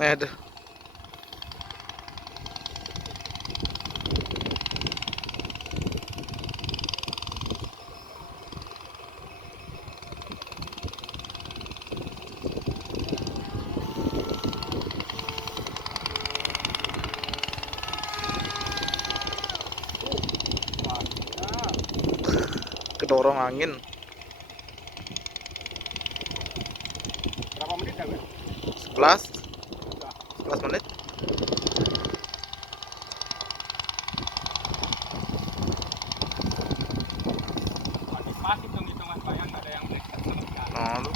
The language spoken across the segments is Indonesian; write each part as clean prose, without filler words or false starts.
Aduh. Kedorong angin. Berapa menit ya, Bang? 11 menit. Masih dong hitungan bayang, nggak ada yang black sama sekali. Nah, lu.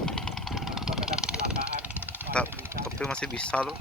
Sampai ada kecelakaan. Tapi masih bisa lu.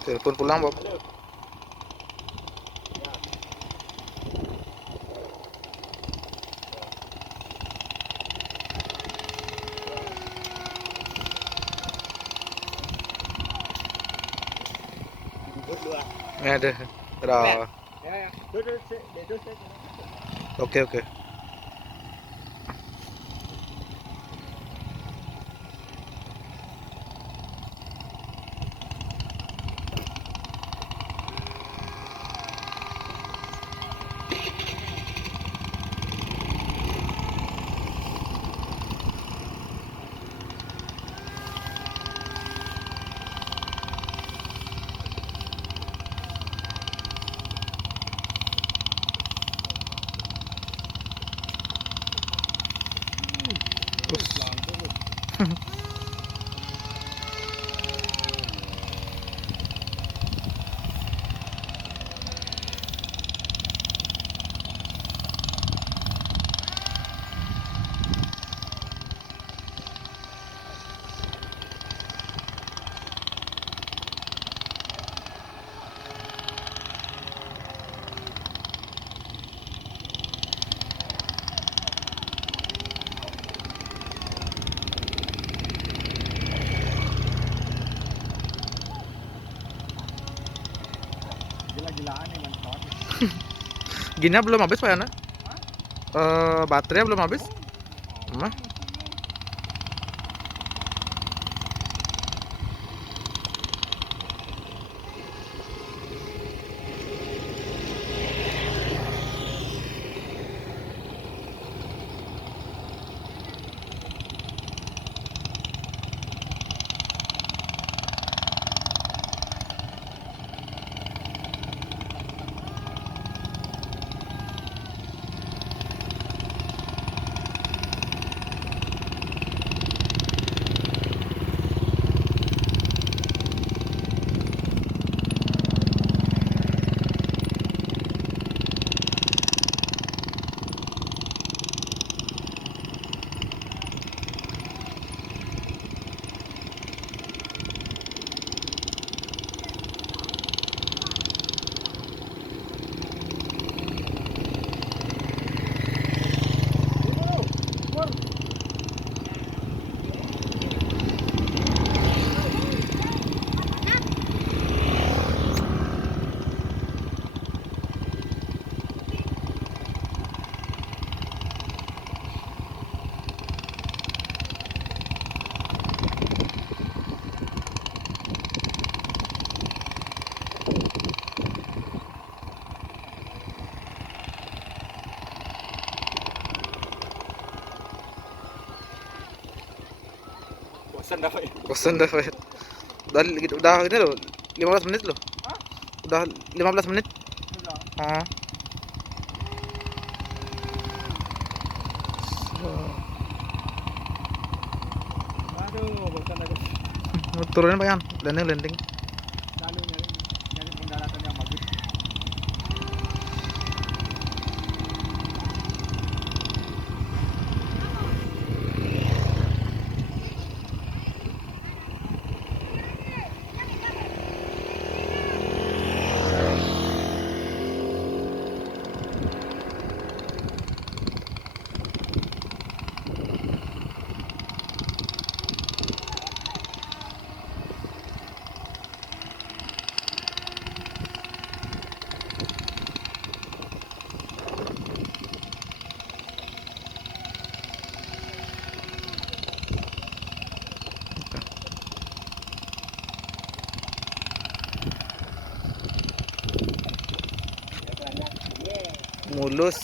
Telepon pulang, Bob. Halo. Berdua. Aduh. Udah. Ya, duduk sih, duduk sih. Oke, oke. Gila-gilaan nih manfaat. Gini belum habis, Pak Yana? Baterai belum habis? Mah? Bosan dah, Pak. Bosan dah, Pak. Udah ini loh, 15 menit loh. Hah? Udah 15 menit. Sudah. Ah. Aduh, bosan lagi. Turunin, Pak Yan. Landing. Lalu nyari pendaratan yang bagus. mulus.